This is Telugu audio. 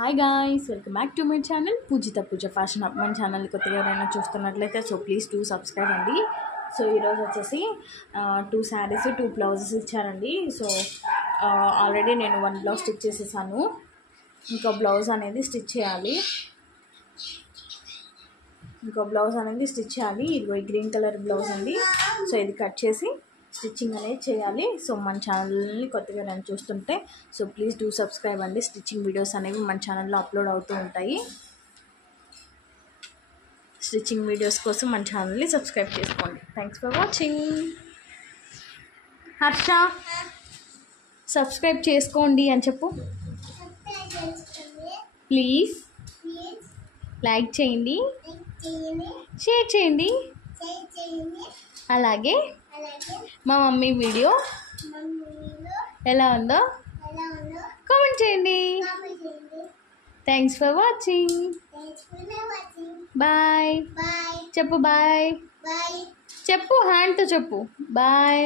Hi guys, welcome back to my channel Poojitha Pooja fashion up. మన ఛానల్ కొత్తగా ఎవరైనా చూస్తున్నట్లయితే ప్లీజ్ డూ సబ్స్క్రైబ్ అండి. సో ఈరోజు వచ్చేసి 2 శారీస్ 2 బ్లౌజెస్ ఇచ్చారండి. సో ఆల్రెడీ నేను 1 బ్లౌజ్ స్టిచ్ చేసేసాను. ఇంకో బ్లౌజ్ అనేది స్టిచ్ చేయాలి. ఇదిగో ఈ గ్రీన్ కలర్ బ్లౌజ్ అండి. సో ఇది కట్ చేసి స్టిచ్చింగ్ అనేది చేయాలి. సో మన ఛానల్ని కొత్తగా నేను చూస్తుంటే ప్లీజ్ డూ సబ్స్క్రైబ్ అండి. స్టిచ్చింగ్ వీడియోస్ అనేవి మన ఛానల్లో అప్లోడ్ అవుతూ ఉంటాయి. స్టిచ్చింగ్ వీడియోస్ కోసం మన ఛానల్ని సబ్స్క్రైబ్ చేసుకోండి. Thanks for watching. Harsha, subscribe చేసుకోండి అని చెప్పు. ప్లీజ్ లైక్ చేయండి, షేర్ చేయండి. అలాగే మా మమ్మీ వీడియో ఎలా ఉందో కామెంట్ చేయండి. Thanks for watching. బాయ్ చెప్పు. బాయ్ చెప్పు, హ్యాండ్తో చెప్పు. బాయ్.